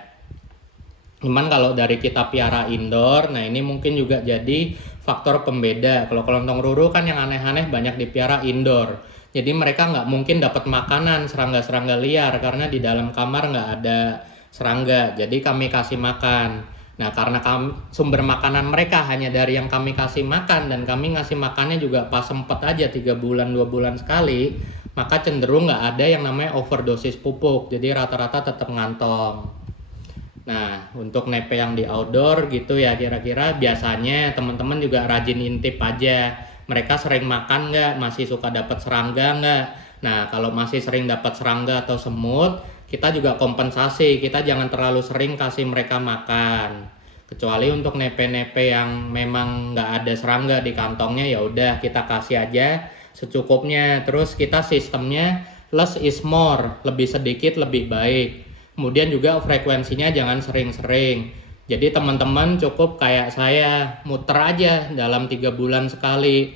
Cuman kalau dari kita piara indoor, nah ini mungkin juga jadi faktor pembeda. Kalau kelontong ruru kan yang aneh-aneh banyak dipiara indoor. Jadi mereka nggak mungkin dapat makanan serangga-serangga liar karena di dalam kamar nggak ada serangga. Jadi kami kasih makan. Nah karena sumber makanan mereka hanya dari yang kami kasih makan dan kami ngasih makannya juga pas sempet aja 3 bulan 2 bulan sekali, maka cenderung nggak ada yang namanya overdosis pupuk. Jadi rata-rata tetap ngantong. Nah untuk nepe yang di outdoor gitu ya, kira-kira biasanya teman-teman juga rajin intip aja. Mereka sering makan nggak? Masih suka dapat serangga nggak? Nah kalau masih sering dapat serangga atau semut, kita juga kompensasi. Kita jangan terlalu sering kasih mereka makan. Kecuali untuk nepe-nepe yang memang nggak ada serangga di kantongnya, ya udah kita kasih aja secukupnya. Terus kita sistemnya less is more, lebih sedikit lebih baik. Kemudian juga frekuensinya jangan sering-sering. Jadi teman-teman cukup kayak saya, muter aja dalam 3 bulan sekali.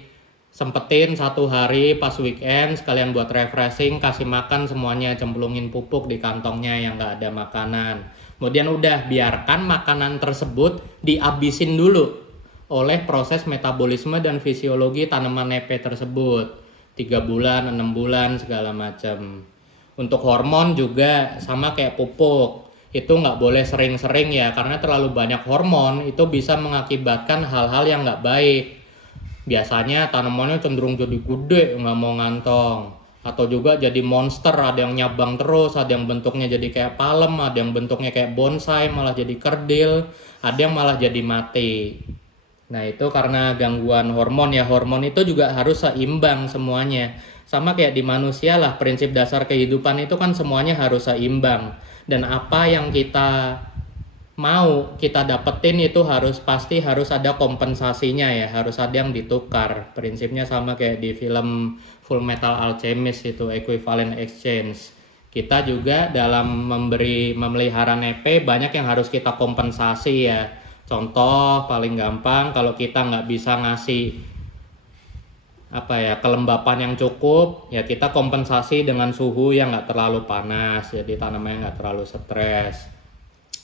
Sempetin 1 hari pas weekend sekalian buat refreshing, kasih makan semuanya, cemplungin pupuk di kantongnya yang nggak ada makanan. Kemudian udah biarkan makanan tersebut dihabisin dulu oleh proses metabolisme dan fisiologi tanaman nepe tersebut. 3 bulan, 6 bulan segala macam. Untuk hormon juga sama kayak pupuk. Itu nggak boleh sering-sering ya, karena terlalu banyak hormon itu bisa mengakibatkan hal-hal yang nggak baik. Biasanya tanamannya cenderung jadi gede, nggak mau ngantong. Atau juga jadi monster, ada yang nyabang terus, ada yang bentuknya jadi kayak palem, ada yang bentuknya kayak bonsai, malah jadi kerdil, ada yang malah jadi mati. Nah itu karena gangguan hormon ya, hormon itu juga harus seimbang semuanya. Sama kayak di manusia lah, prinsip dasar kehidupan itu kan semuanya harus seimbang. Dan apa yang kita mau kita dapetin itu pasti harus ada kompensasinya ya, harus ada yang ditukar. Prinsipnya sama kayak di film Full Metal Alchemist itu, equivalent exchange. Kita juga dalam memelihara nepe banyak yang harus kita kompensasi ya. Contoh paling gampang, kalau kita nggak bisa ngasih kelembapan yang cukup, ya kita kompensasi dengan suhu yang nggak terlalu panas, jadi tanamannya nggak terlalu stres.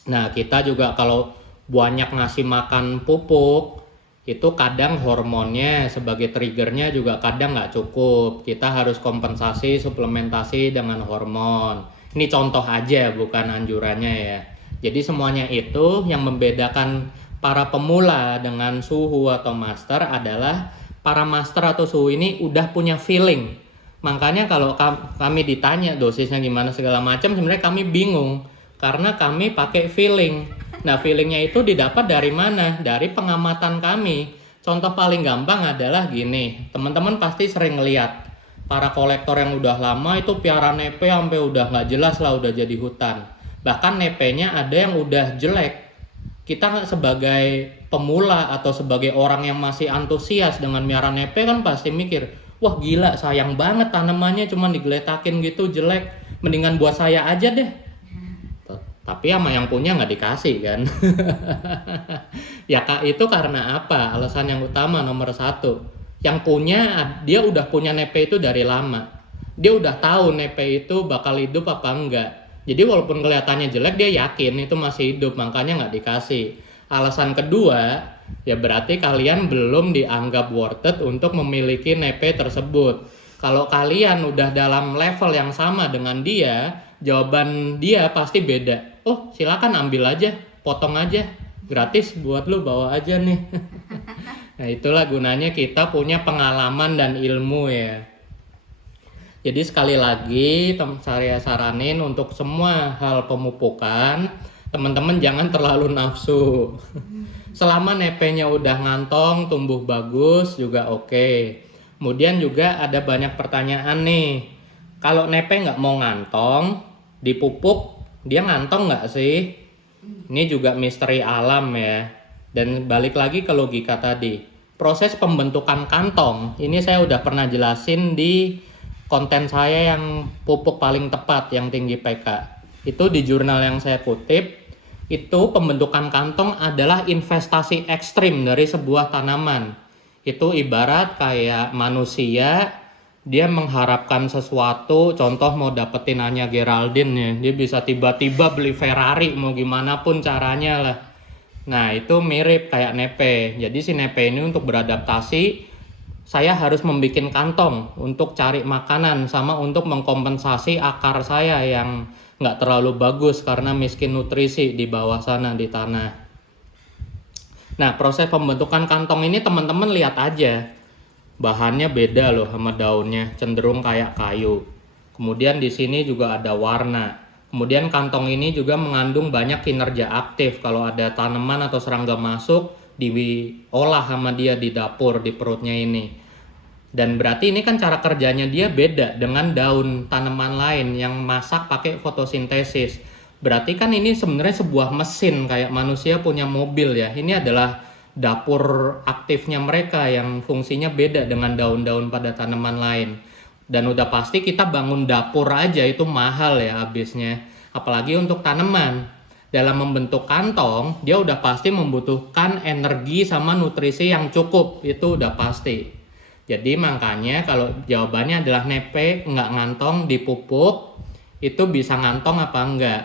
Nah kita juga kalau banyak ngasih makan pupuk, itu kadang hormonnya sebagai triggernya juga kadang nggak cukup. Kita harus kompensasi suplementasi dengan hormon. Ini contoh aja, bukan anjurannya ya. Jadi semuanya itu yang membedakan para pemula dengan suhu atau master adalah para master atau suhu ini udah punya feeling. Makanya kalau kami ditanya dosisnya gimana segala macam, sebenarnya kami bingung karena kami pakai feeling. Nah feelingnya itu didapat dari mana? Dari pengamatan kami. Contoh paling gampang adalah gini, teman-teman pasti sering ngeliat para kolektor yang udah lama itu piara nepe sampai udah nggak jelas lah, udah jadi hutan. Bahkan nepenya ada yang udah jelek, Kita sebagai pemula atau sebagai orang yang masih antusias dengan miara nepe kan pasti mikir, wah gila sayang banget tanamannya cuma digeletakin gitu jelek, mendingan buat saya aja deh. Tapi sama yang punya nggak dikasih kan. Ya Kak, itu karena apa? Alasan yang utama nomor satu, yang punya dia udah punya nepe itu dari lama, dia udah tahu nepe itu bakal hidup apa enggak. Jadi walaupun kelihatannya jelek dia yakin itu masih hidup, makanya nggak dikasih. Alasan kedua, ya berarti kalian belum dianggap worth it untuk memiliki nepe tersebut. Kalau kalian udah dalam level yang sama dengan dia, jawaban dia pasti beda. Oh silakan ambil aja, potong aja, gratis buat lu, bawa aja nih. Nah itulah gunanya kita punya pengalaman dan ilmu ya. Jadi sekali lagi saya saranin untuk semua hal pemupukan, teman-teman jangan terlalu nafsu. Selama nepenya udah ngantong, tumbuh bagus juga oke. Kemudian juga ada banyak pertanyaan nih. Kalau nepe nggak mau ngantong, dipupuk, dia ngantong nggak sih? Ini juga misteri alam ya. Dan balik lagi ke logika tadi. Proses pembentukan kantong, ini saya udah pernah jelasin di konten saya yang pupuk paling tepat yang tinggi PK. Itu di jurnal yang saya kutip, itu pembentukan kantong adalah investasi ekstrim dari sebuah tanaman. Itu ibarat kayak manusia, dia mengharapkan sesuatu, contoh mau dapetin Anya Geraldine ya, dia bisa tiba-tiba beli Ferrari mau gimana pun caranya lah. Nah itu mirip kayak nepe. Jadi si nepe ini untuk beradaptasi, saya harus membuat kantong untuk cari makanan sama untuk mengkompensasi akar saya yang nggak terlalu bagus karena miskin nutrisi di bawah sana di tanah. Nah proses pembentukan kantong ini teman-teman lihat aja, bahannya beda loh sama daunnya, cenderung kayak kayu. Kemudian di sini juga ada warna. Kemudian kantong ini juga mengandung banyak kinerja aktif. Kalau ada tanaman atau serangga masuk, diolah sama dia di dapur di perutnya ini. Dan berarti ini kan cara kerjanya dia beda dengan daun tanaman lain yang masak pakai fotosintesis. Berarti kan ini sebenarnya sebuah mesin kayak manusia punya mobil ya. Ini adalah dapur aktifnya mereka yang fungsinya beda dengan daun-daun pada tanaman lain. Dan udah pasti kita bangun dapur aja itu mahal ya habisnya. Apalagi untuk tanaman. Dalam membentuk kantong, dia udah pasti membutuhkan energi sama nutrisi yang cukup. Itu udah pasti. Jadi makanya kalau jawabannya adalah nepe nggak ngantong dipupuk, itu bisa ngantong apa enggak?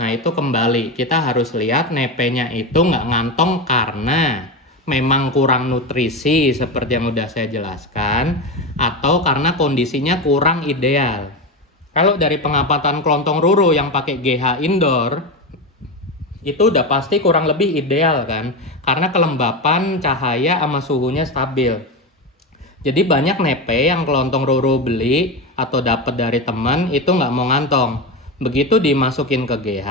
Nah itu kembali, kita harus lihat nepenya itu nggak ngantong karena memang kurang nutrisi seperti yang udah saya jelaskan, atau karena kondisinya kurang ideal. Kalau dari pengamatan kelontong ruru yang pakai GH indoor, itu udah pasti kurang lebih ideal kan, karena kelembapan cahaya sama suhunya stabil. Jadi banyak nepe yang kelontong ruru beli atau dapat dari teman itu nggak mau ngantong. Begitu dimasukin ke GH,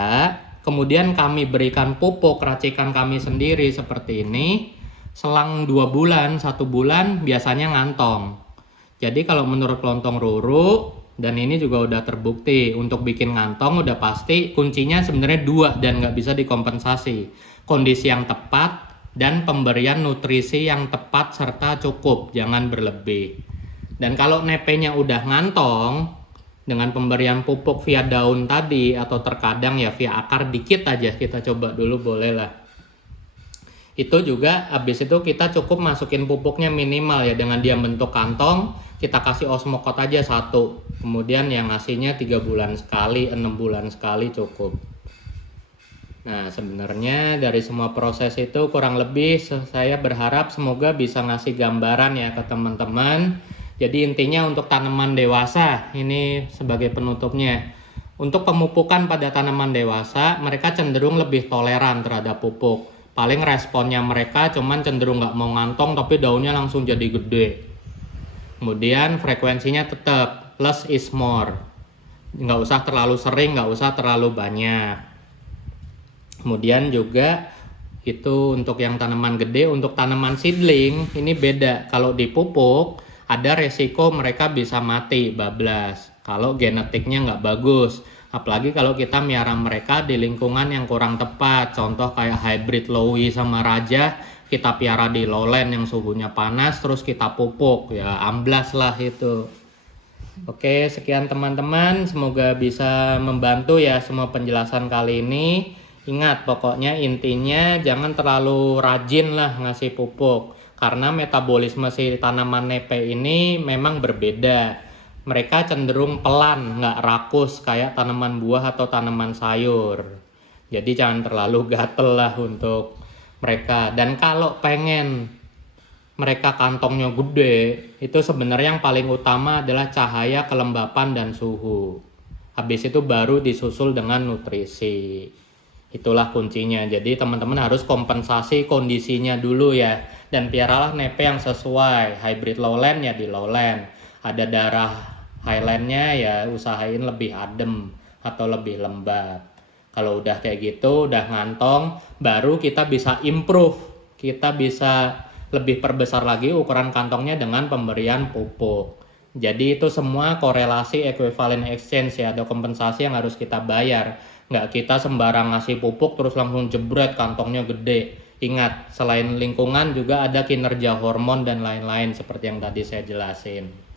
kemudian kami berikan pupuk racikan kami sendiri seperti ini, selang 2 bulan, 1 bulan biasanya ngantong. Jadi kalau menurut kelontong ruru, dan ini juga udah terbukti, untuk bikin ngantong udah pasti kuncinya sebenarnya 2 dan nggak bisa dikompensasi. Kondisi yang tepat, dan pemberian nutrisi yang tepat serta cukup, jangan berlebih. Dan kalau nepenya udah ngantong, dengan pemberian pupuk via daun tadi, atau terkadang ya via akar dikit aja, kita coba dulu boleh lah. Itu juga habis itu kita cukup masukin pupuknya minimal ya, dengan dia bentuk kantong, kita kasih osmokot aja 1. Kemudian yang ngasihnya 3 bulan sekali, 6 bulan sekali cukup. Nah sebenarnya dari semua proses itu kurang lebih saya berharap semoga bisa ngasih gambaran ya ke teman-teman. Jadi intinya untuk tanaman dewasa, ini sebagai penutupnya. Untuk pemupukan pada tanaman dewasa, mereka cenderung lebih toleran terhadap pupuk. Paling responnya mereka cuman cenderung nggak mau ngantong tapi daunnya langsung jadi gede. Kemudian frekuensinya tetap less is more. Nggak usah terlalu sering, nggak usah terlalu banyak. Kemudian juga itu untuk yang tanaman gede, untuk tanaman seedling ini beda. Kalau dipupuk ada resiko mereka bisa mati bablas kalau genetiknya nggak bagus. Apalagi kalau kita miara mereka di lingkungan yang kurang tepat. Contoh kayak hybrid Lowi sama Raja, kita piara di lowland yang suhunya panas, terus kita pupuk, ya amblas lah itu. Oke, sekian teman-teman. Semoga bisa membantu ya semua penjelasan kali ini. Ingat, pokoknya intinya jangan terlalu rajin lah ngasih pupuk. Karena metabolisme si tanaman nepe ini memang berbeda. Mereka cenderung pelan, nggak rakus kayak tanaman buah atau tanaman sayur. Jadi jangan terlalu gatel lah untuk mereka. Dan kalau pengen mereka kantongnya gede, itu sebenarnya yang paling utama adalah cahaya, kelembapan, dan suhu. Habis itu baru disusul dengan nutrisi. Itulah kuncinya. Jadi teman-teman harus kompensasi kondisinya dulu ya. Dan piaralah nepe yang sesuai. Hybrid lowland ya di lowland. Ada darah highlandnya ya usahain lebih adem atau lebih lembab. Kalau udah kayak gitu, udah ngantong, baru kita bisa improve. Kita bisa lebih perbesar lagi ukuran kantongnya dengan pemberian pupuk. Jadi itu semua korelasi equivalent exchange ya, ada kompensasi yang harus kita bayar. Nggak kita sembarang ngasih pupuk terus langsung jebret kantongnya gede. Ingat, selain lingkungan juga ada kinerja hormon dan lain-lain seperti yang tadi saya jelasin.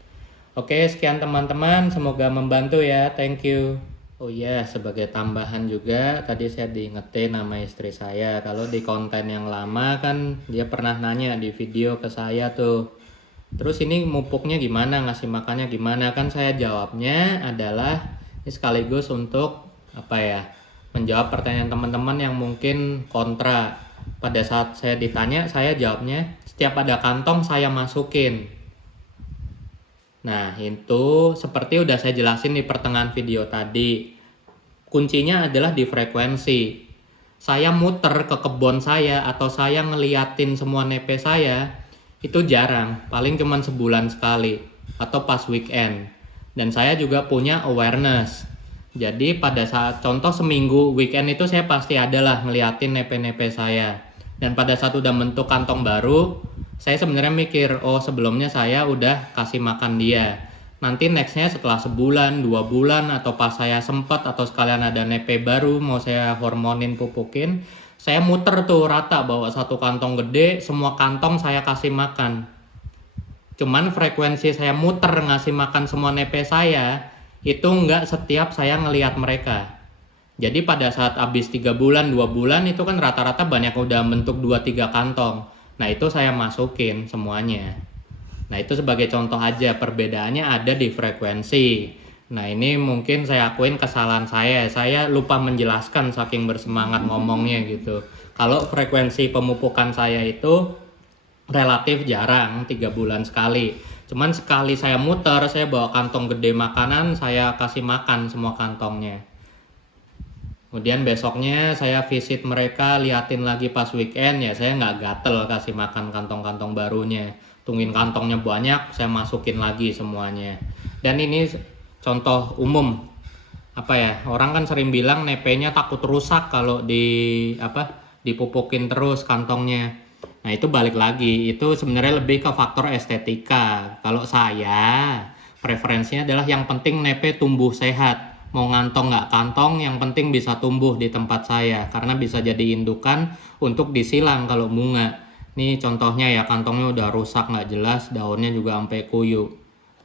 Oke, sekian teman-teman, semoga membantu ya, thank you. Oh iya, sebagai tambahan juga tadi saya diingetin nama istri saya, kalau di konten yang lama kan dia pernah nanya di video ke saya tuh, terus ini mupuknya gimana, ngasih makannya gimana, kan saya jawabnya adalah ini sekaligus untuk apa ya, menjawab pertanyaan teman-teman yang mungkin kontra. Pada saat saya ditanya, saya jawabnya setiap ada kantong saya masukin. Nah, itu seperti udah saya jelasin di pertengahan video tadi. Kuncinya adalah di frekuensi. Saya muter ke kebun saya atau saya ngeliatin semua nepe saya, itu jarang, paling cuman sebulan sekali atau pas weekend. Dan saya juga punya awareness. Jadi pada saat contoh seminggu weekend itu saya pasti adalah ngeliatin nepe-nepe saya. Dan pada saat udah bentuk kantong baru, saya sebenarnya mikir, oh sebelumnya saya udah kasih makan dia. Nanti nextnya setelah sebulan, 2 bulan, atau pas saya sempet atau sekalian ada nepe baru mau saya hormonin pupukin, saya muter tuh rata bawa satu kantong gede, semua kantong saya kasih makan. Cuman frekuensi saya muter ngasih makan semua nepe saya, itu nggak setiap saya ngelihat mereka. Jadi pada saat habis 3 bulan, 2 bulan itu kan rata-rata banyak udah bentuk 2-3 kantong. Nah itu saya masukin semuanya. Nah itu sebagai contoh aja, perbedaannya ada di frekuensi. Nah ini mungkin saya akuin kesalahan saya lupa menjelaskan saking bersemangat ngomongnya gitu. Kalau frekuensi pemupukan saya itu relatif jarang, 3 bulan sekali. Cuman sekali saya muter, saya bawa kantong gede makanan, saya kasih makan semua kantongnya. Kemudian besoknya saya visit mereka, liatin lagi pas weekend, ya saya nggak gatel kasih makan kantong-kantong barunya. Tungguin kantongnya banyak, saya masukin lagi semuanya. Dan ini contoh umum. Apa ya, orang kan sering bilang nepenya takut rusak kalau dipupukin terus kantongnya. Nah itu balik lagi, itu sebenarnya lebih ke faktor estetika. Kalau saya, preferensinya adalah yang penting nepe tumbuh sehat. Mau ngantong nggak kantong, yang penting bisa tumbuh di tempat saya. Karena bisa jadi indukan untuk disilang kalau bunga. Nih contohnya ya, kantongnya udah rusak nggak jelas, daunnya juga sampai kuyup.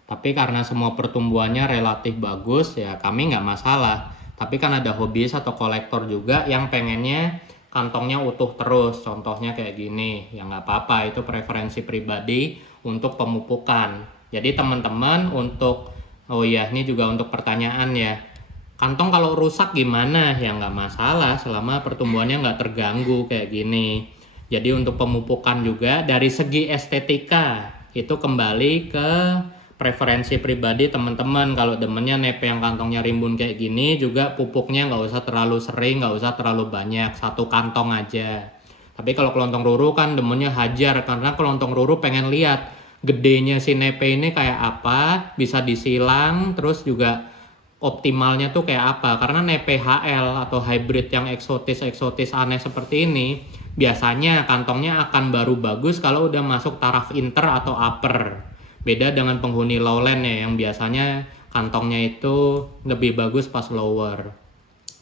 Tapi karena semua pertumbuhannya relatif bagus, ya kami nggak masalah. Tapi kan ada hobiis atau kolektor juga yang pengennya kantongnya utuh terus. Contohnya kayak gini, ya nggak apa-apa, itu preferensi pribadi untuk pemupukan. Jadi teman-teman untuk, oh iya ini juga untuk pertanyaan ya, kantong kalau rusak gimana? Ya nggak masalah selama pertumbuhannya nggak terganggu kayak gini. Jadi untuk pemupukan juga dari segi estetika itu kembali ke preferensi pribadi teman-teman. Kalau demennya nepe yang kantongnya rimbun kayak gini, juga pupuknya nggak usah terlalu sering, nggak usah terlalu banyak, 1 kantong aja. Tapi kalau kelontong ruru kan demennya hajar, karena kelontong ruru pengen lihat gedenya si nepe ini kayak apa, bisa disilang, terus juga optimalnya tuh kayak apa. Karena nepe HL atau hybrid yang eksotis aneh seperti ini, biasanya kantongnya akan baru bagus kalau udah masuk taraf inter atau upper. Beda dengan penghuni lowland ya, yang biasanya kantongnya itu lebih bagus pas lower.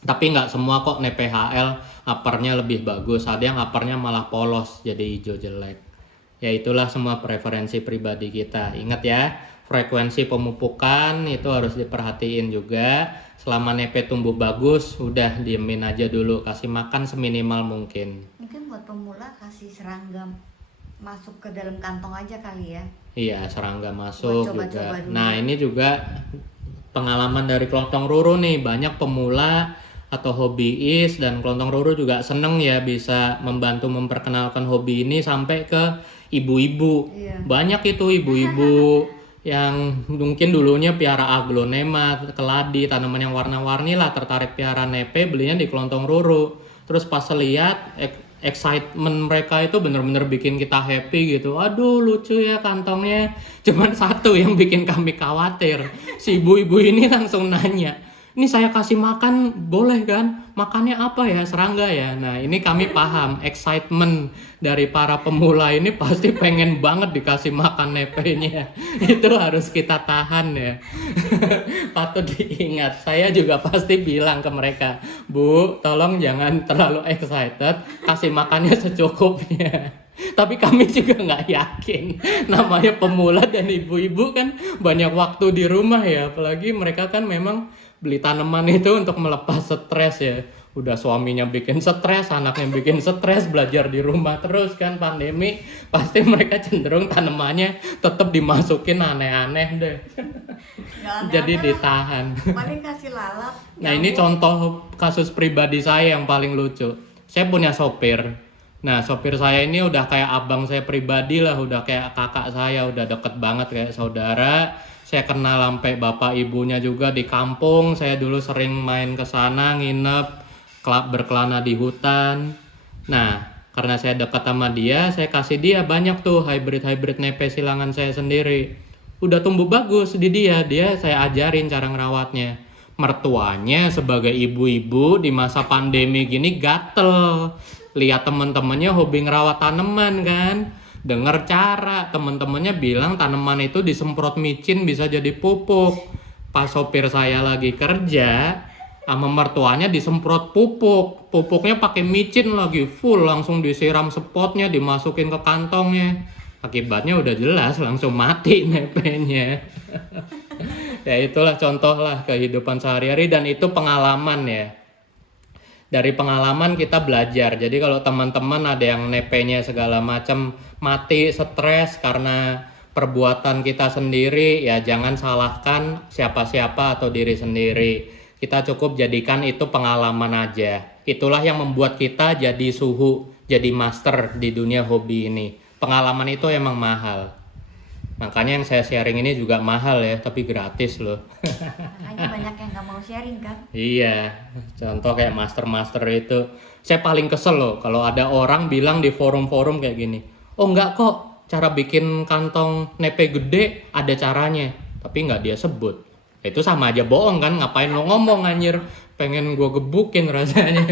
Tapi nggak semua kok nepe HL uppernya lebih bagus, ada yang uppernya malah polos jadi hijau jelek. Ya itulah semua preferensi pribadi kita. Ingat ya, frekuensi pemupukan itu harus diperhatiin juga. Selama nepe tumbuh bagus, udah diemin aja dulu, kasih makan seminimal mungkin. Mungkin buat pemula kasih serangga masuk ke dalam kantong aja kali ya. Iya, serangga masuk Buat coba-coba juga. dulu. Nah, ini juga pengalaman dari Kelontong Roro nih. Banyak pemula atau hobiis dan Kelontong Roro juga seneng ya bisa membantu memperkenalkan hobi ini sampai ke ibu-ibu. Iya. Banyak itu ibu-ibu yang mungkin dulunya piara aglonema, keladi, tanaman yang warna-warni lah, tertarik piara nepe, belinya di Kelontong Roro. Terus pas lihat excitement mereka itu bener-bener bikin kita happy gitu. Aduh lucu ya kantongnya. Cuman satu yang bikin kami khawatir. Si ibu-ibu ini langsung nanya, ini saya kasih makan boleh kan? Makannya apa ya? Serangga ya? Nah ini kami paham excitement dari para pemula ini pasti pengen banget dikasih makan nepenya. Itu harus kita tahan ya. Patut diingat. Saya juga pasti bilang ke mereka, Bu, tolong jangan terlalu excited, kasih makannya secukupnya. Tapi kami juga nggak yakin, namanya pemula dan ibu-ibu kan banyak waktu di rumah ya, apalagi mereka kan memang beli tanaman itu untuk melepas stres ya. Udah suaminya bikin stres, anaknya bikin stres, belajar di rumah terus kan pandemi, pasti mereka cenderung tanamannya tetap dimasukin aneh-aneh deh. Nggak Jadi ada lah. ditahan. Paling kasih lalap. Nah ini contoh kasus pribadi saya yang paling lucu. Saya punya sopir. Nah sopir saya ini udah kayak abang saya pribadi lah, udah kayak kakak saya, udah deket banget kayak saudara. Saya kenal sampai bapak ibunya juga di kampung. Saya dulu sering main ke sana, nginep, berkelana di hutan. Nah karena saya dekat sama dia, saya kasih dia banyak tuh hybrid nepe silangan saya sendiri. Udah tumbuh bagus di dia saya ajarin cara ngerawatnya. Mertuanya sebagai ibu-ibu di masa pandemi gini gatel. Lihat temen-temennya hobi ngerawat tanaman kan. Dengar cara temen-temennya bilang tanaman itu disemprot micin bisa jadi pupuk. Pas sopir saya lagi kerja, sama mertuanya disemprot pupuk. Pupuknya pakai micin lagi full, langsung disiram spotnya, dimasukin ke kantongnya. Akibatnya udah jelas langsung mati nepenya. Ya itulah contoh lah kehidupan sehari-hari dan itu pengalaman ya. Dari pengalaman kita belajar. Jadi kalau teman-teman ada yang nepenya segala macam mati, stres karena perbuatan kita sendiri, ya jangan salahkan siapa-siapa atau diri sendiri. Kita cukup jadikan itu pengalaman aja. Itulah yang membuat kita jadi suhu, jadi master di dunia hobi ini. Pengalaman itu emang mahal. Makanya yang saya sharing ini juga mahal ya, tapi gratis loh. Hanya banyak yang nggak mau sharing kan. Iya, contoh kayak master-master itu. Saya paling kesel loh kalau ada orang bilang di forum-forum kayak gini. Oh enggak kok, cara bikin kantong nepe gede ada caranya. Tapi nggak dia sebut. Itu sama aja bohong kan, ngapain lo ngomong anjir. Pengen gue gebukin rasanya.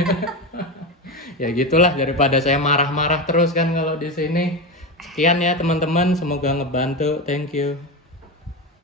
Ya gitulah, daripada saya marah-marah terus kan kalau di sini. Sekian ya teman-teman, semoga ngebantu. Thank you.